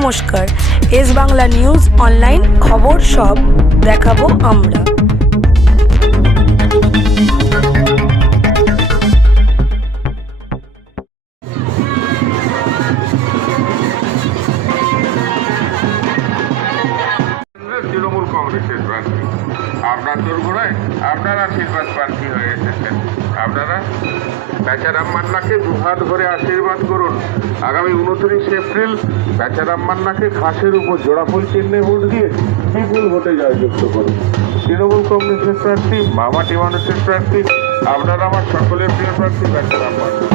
নমস্কার, S Bangla news online খবর সব দেখাবো আমরা। তৃণমূল কংগ্রেসের প্রার্থী আপনার দোরগোড়ায় আপনার আশীর্বাদ প্রার্থী হয়ে এসেছেন। আপনারা বেচারাম মান্নাকে দুহাত ভরে আশীর্বাদ করুন। আগামী 29 এপ্রিল বেচারাম মান্নাকে ঘাসের উপর জোড়াফুল চিহ্নে ভোট দিয়ে বিপুল ভোটে জয়যুক্ত করুন। তৃণমূল কংগ্রেসের প্রার্থী, মামাটি মানুষের প্রার্থী, আপনারা আমার সকলের প্রিয় প্রার্থী বেচারাম মান্না।